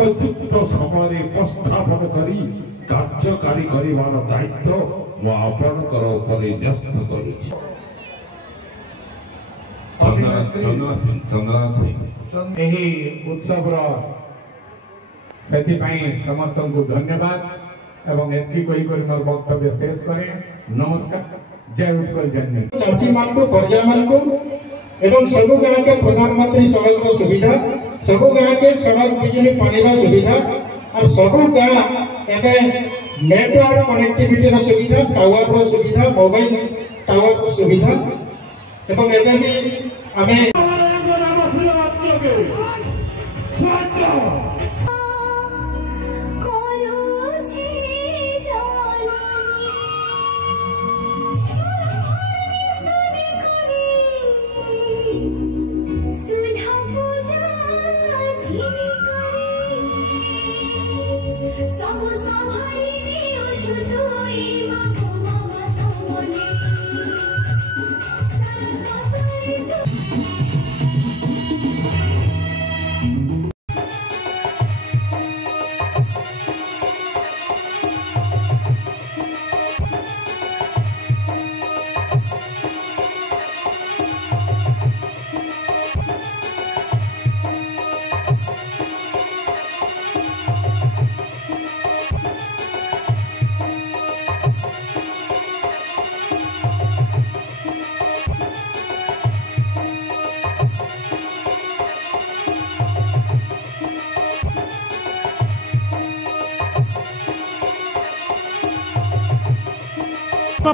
उपयुक्त समय उपस्थापन करी कार्यकारी करिवार दायित्व मो आपणकर उपरे न्यस्त करूछि। चंद्रनाथ सिंह एही उत्सव समस्त को धन्यवाद एवं एतकी कोई मोर वक्तव्य शेष करे। नमस्कार। जय उत्कल जननी। चाषी मान को पर्या मान को एवं सब गाँव के प्रधानमंत्री सड़क सुविधा, सब गाँव के सड़क बिजली पानी सुविधा और सब गाँव एवं नेटवर्क कनेक्टिविटी सुविधा, टावर सुविधा, मोबाइल टावर सुविधा एवं एवं भी हमें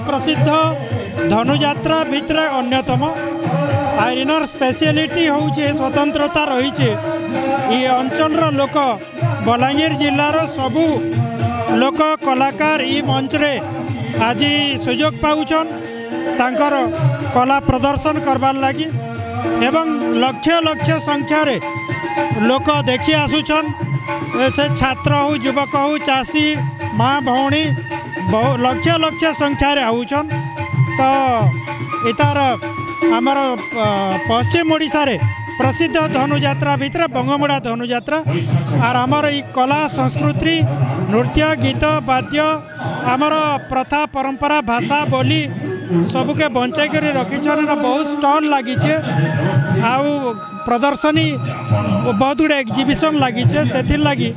प्रसिद्ध धनुयात्रा भितर अन्यतम आइनर स्पेशलिटी हूँ स्वतंत्रता रही ये अंचल लोक बलांगीर जिलार सबू लोक कलाकार ई मंच रे आज सुजोग पाउछन तांकर कला प्रदर्शन करबार लगी एवं लक्ष लक्ष संख्यार लोक देखी आसुछन। से छात्र हो, युवक हो, चाषी माँ भौणी लक्ष लक्ष संख्यार आउछन। तो इतार आमर पश्चिम ओडिशा रे प्रसिद्ध धनुयात्रा भितर बंगमुड़ा धनुयात्रा और आमर ई कला संस्कृति नृत्य गीत वाद्य आमर प्रथा परंपरा भाषा बोली सबके बंचाई कर रखीछन। बहुत स्टॉल लगी आउ प्रदर्शनी बहुत गुड़े एग्जिबिशन लगी से लगी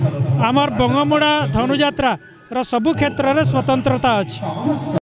आमर बंगमुड़ा धनुयात्रा सबु क्षेत्र में स्वतंत्रता अच्छी।